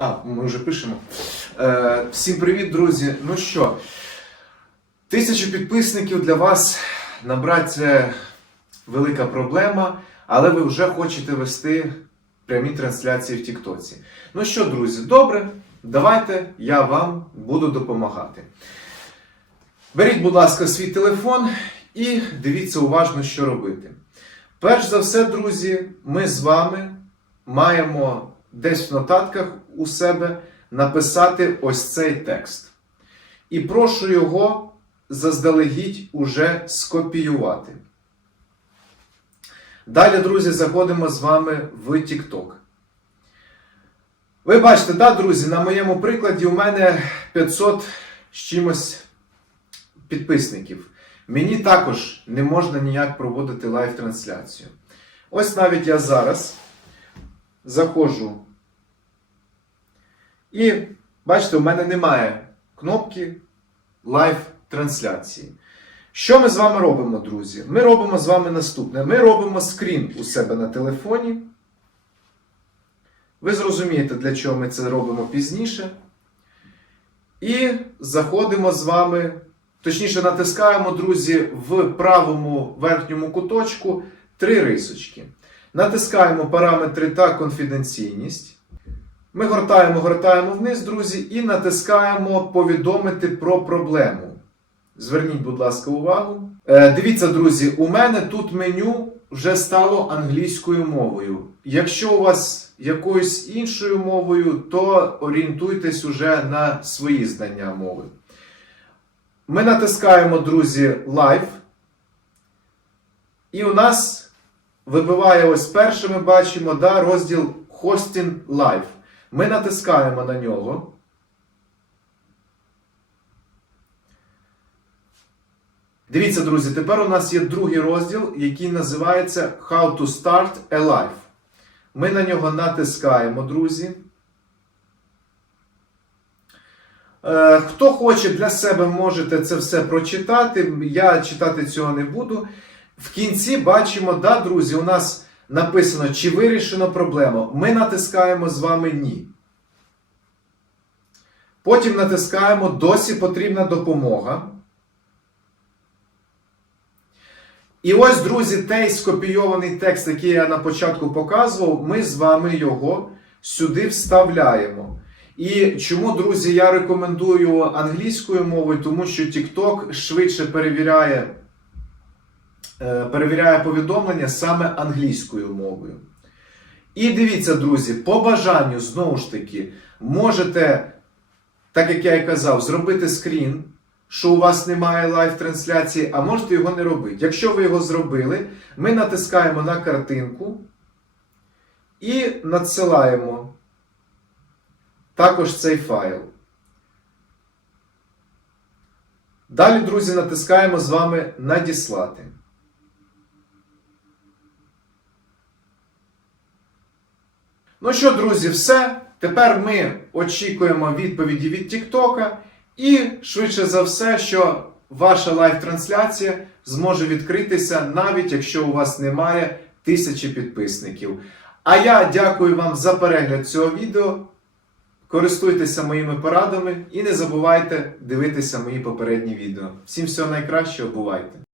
А, ми вже пишемо. Е, всім привіт, друзі. Ну що, тисячу підписників для вас набрати це велика проблема, але ви вже хочете вести прямі трансляції в Тіктоці. Ну що, друзі, добре, давайте я вам буду допомагати. Беріть, будь ласка, свій телефон і дивіться уважно, що робити. Перш за все, друзі, ми з вами маємо десь в нотатках у себе написати ось цей текст. І прошу його заздалегідь уже скопіювати. Далі, друзі, заходимо з вами в TikTok. Ви бачите, да, друзі, на моєму прикладі у мене 500 з чимось підписників. Мені також не можна ніяк проводити лайв-трансляцію. Ось навіть я зараз заходжу. І бачите, у мене немає кнопки лайв-трансляції. Що ми з вами робимо, друзі? Ми робимо з вами наступне. Ми робимо скрін у себе на телефоні. Ви зрозумієте, для чого ми це робимо пізніше. І заходимо з вами, точніше, натискаємо, друзі, в правому верхньому куточку три рисочки. Натискаємо параметри та конфіденційність. Ми гортаємо, гортаємо вниз, друзі, і натискаємо повідомити про проблему. Зверніть, будь ласка, увагу. Е, дивіться, друзі, у мене тут меню вже стало англійською мовою. Якщо у вас якоюсь іншою мовою, то орієнтуйтесь уже на свої знання мови. Ми натискаємо, друзі, Live. І у нас вибиває ось перше, ми бачимо да, розділ Hosting Live. Ми натискаємо на нього. Дивіться, друзі, тепер у нас є другий розділ, який називається How to Start a Live. Ми на нього натискаємо, друзі. Е, Хто хоче для себе, можете це все прочитати. Я читати цього не буду. В кінці бачимо, да, друзі, у нас написано, чи вирішено проблему. Ми натискаємо з вами ні. Потім натискаємо Досі потрібна допомога. І ось, друзі, той скопійований текст, який я на початку показував, ми з вами його сюди вставляємо. І чому, друзі, я рекомендую англійською мовою, тому що TikTok швидше перевіряє, перевіряє повідомлення саме англійською мовою. І дивіться, друзі, по бажанню, знову ж таки, можете, так як я і казав, зробити скрін що у вас немає лайв-трансляції, а можете його не робити. Якщо ви його зробили, ми натискаємо на картинку і надсилаємо також цей файл. Далі, друзі, натискаємо з вами Надіслати. Ну що, друзі, все. Тепер ми очікуємо відповіді від Тіктока. І швидше за все, що ваша лайв-трансляція зможе відкритися, навіть якщо у вас немає тисячі підписників. А я дякую вам за перегляд цього відео. Користуйтеся моїми порадами і не забувайте дивитися мої попередні відео. Всім всього найкращого, бувайте!